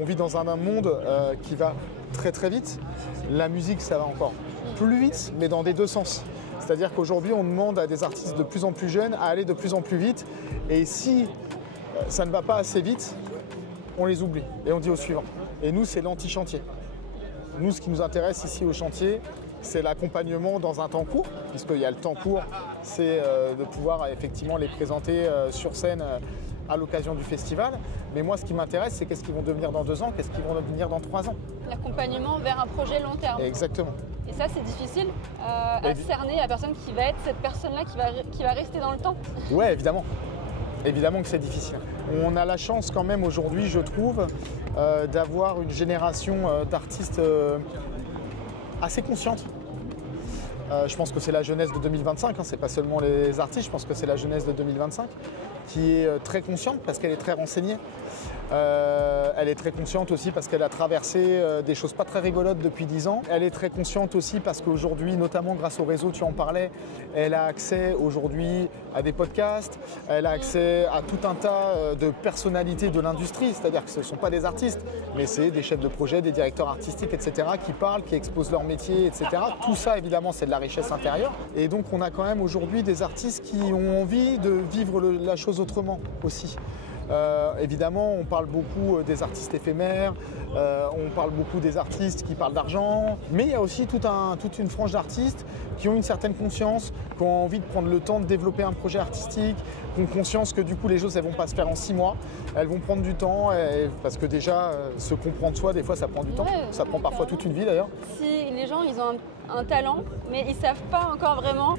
On vit dans un monde qui va très très vite. La musique, ça va encore plus vite, mais dans les deux sens. C'est-à-dire qu'aujourd'hui, on demande à des artistes de plus en plus jeunes à aller de plus en plus vite. Et si ça ne va pas assez vite, on les oublie et on dit au suivant. Et nous, c'est l'anti-chantier. Nous, ce qui nous intéresse ici au chantier, c'est l'accompagnement dans un temps court, puisqu'il y a le temps court, c'est de pouvoir effectivement les présenter sur scène à l'occasion du festival. Mais moi, ce qui m'intéresse, c'est qu'est-ce qu'ils vont devenir dans 2 ans, qu'est-ce qu'ils vont devenir dans 3 ans. L'accompagnement vers un projet long terme. Exactement. Et ça, c'est difficile à cerner la personne qui va être cette personne-là qui va rester dans le temps. Ouais, évidemment. Évidemment que c'est difficile. On a la chance quand même aujourd'hui, je trouve, d'avoir une génération d'artistes assez consciente. Je pense que c'est la jeunesse de 2025, c'est pas seulement les artistes, je pense que c'est la jeunesse de 2025 qui est très consciente parce qu'elle est très renseignée. Elle est très consciente aussi parce qu'elle a traversé des choses pas très rigolotes depuis 10 ans. Elle est très consciente aussi parce qu'aujourd'hui, notamment grâce au réseau, tu en parlais, elle a accès aujourd'hui à des podcasts, elle a accès à tout un tas de personnalités de l'industrie, c'est-à-dire que ce ne sont pas des artistes, mais c'est des chefs de projet, des directeurs artistiques, etc., qui parlent, qui exposent leur métier, etc. Tout ça, évidemment, c'est de la richesse intérieure. Et donc, on a quand même aujourd'hui des artistes qui ont envie de vivre la chose autrement aussi. Évidemment, on parle beaucoup des artistes éphémères, on parle beaucoup des artistes qui parlent d'argent, mais il y a aussi toute une frange d'artistes qui ont une certaine conscience, qui ont envie de prendre le temps de développer un projet artistique, qui ont conscience que du coup les choses elles vont pas se faire en 6 mois, elles vont prendre du temps, parce que déjà se comprendre soi, des fois ça prend du temps, ça prend parfois toute une vie d'ailleurs. Si les gens ils ont un talent, mais ils savent pas encore vraiment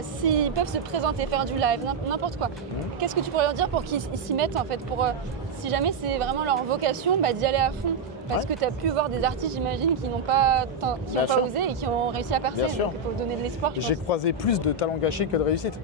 s'ils peuvent se présenter, faire du live, n'importe quoi. Qu'est-ce que tu pourrais leur dire pour qu'ils s'y mettent en fait, pour si jamais c'est vraiment leur vocation, d'y aller à fond? Parce que tu as pu voir des artistes, j'imagine, qui n'ont pas osé et qui ont réussi à percer. Donc il faut donner de l'espoir. J'ai croisé plus de talents gâchés que de réussites.